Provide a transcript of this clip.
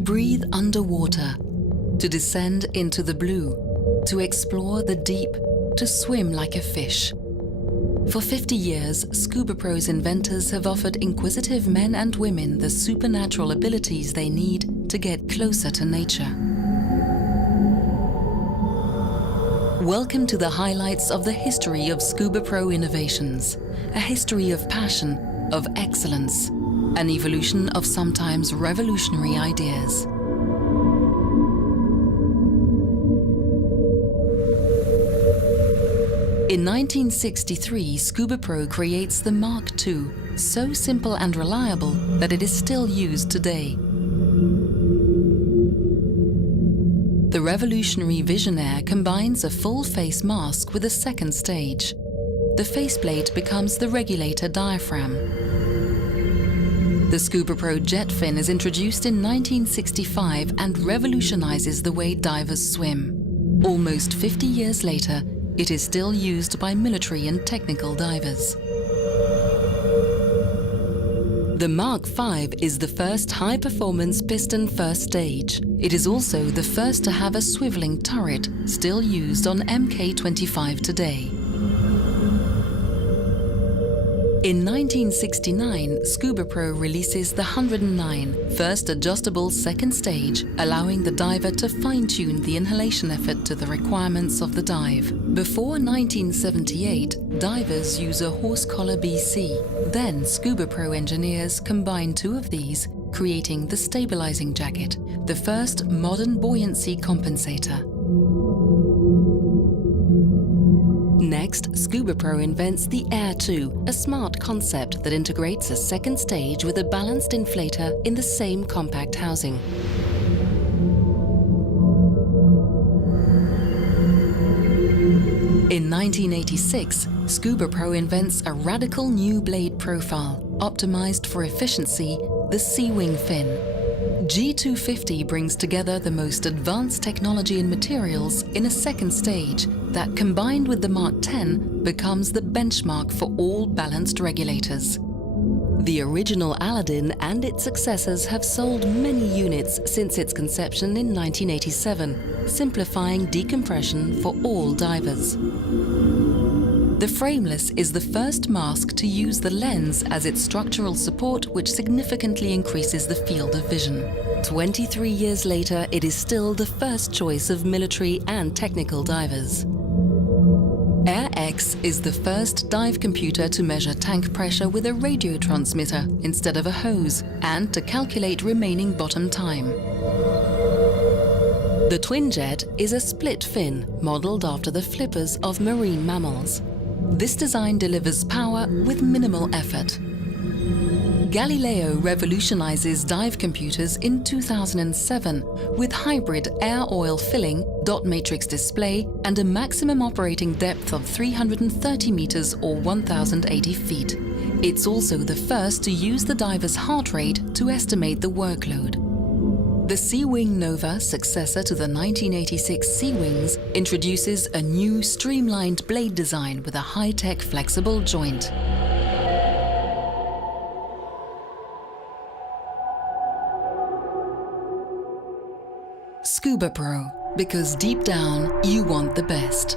To breathe underwater, to descend into the blue, to explore the deep, to swim like a fish. For 50 years, SCUBAPRO's inventors have offered inquisitive men and women the supernatural abilities they need to get closer to nature. Welcome to the highlights of the history of SCUBAPRO Innovations, a history of passion, of excellence, an evolution of sometimes revolutionary ideas. In 1963, SCUBAPRO creates the Mark II, so simple and reliable that it is still used today. The revolutionary Visionaire combines a full-face mask with a second stage. The faceplate becomes the regulator diaphragm. The SCUBAPRO jet fin is introduced in 1965 and revolutionizes the way divers swim. Almost 50 years later, it is still used by military and technical divers. The Mark V is the first high-performance piston first stage. It is also the first to have a swiveling turret, still used on Mk-25 today. In 1969, SCUBAPRO releases the 109, first adjustable second stage, allowing the diver to fine-tune the inhalation effort to the requirements of the dive. Before 1978, divers use a horse collar BC. Then SCUBAPRO engineers combine two of these, creating the stabilizing jacket, the first modern buoyancy compensator. Next, SCUBAPRO invents the Air 2, a smart concept that integrates a second stage with a balanced inflator in the same compact housing. In 1986, SCUBAPRO invents a radical new blade profile, optimized for efficiency, the C-wing fin. G250 brings together the most advanced technology and materials in a second stage that, combined with the Mark X, becomes the benchmark for all balanced regulators. The original Aladdin and its successors have sold many units since its conception in 1987, simplifying decompression for all divers. The Frameless is the first mask to use the lens as its structural support, which significantly increases the field of vision. 23 years later, it is still the first choice of military and technical divers. Air X is the first dive computer to measure tank pressure with a radio transmitter instead of a hose, and to calculate remaining bottom time. The Twinjet is a split fin modeled after the flippers of marine mammals. This design delivers power with minimal effort. Galileo revolutionizes dive computers in 2007 with hybrid air-oil filling, dot matrix display, and a maximum operating depth of 330 meters or 1,080 feet. It's also the first to use the diver's heart rate to estimate the workload. The Sea-Wing Nova, successor to the 1986 Sea-Wings, introduces a new streamlined blade design with a high-tech flexible joint. SCUBAPRO, because deep down you want the best.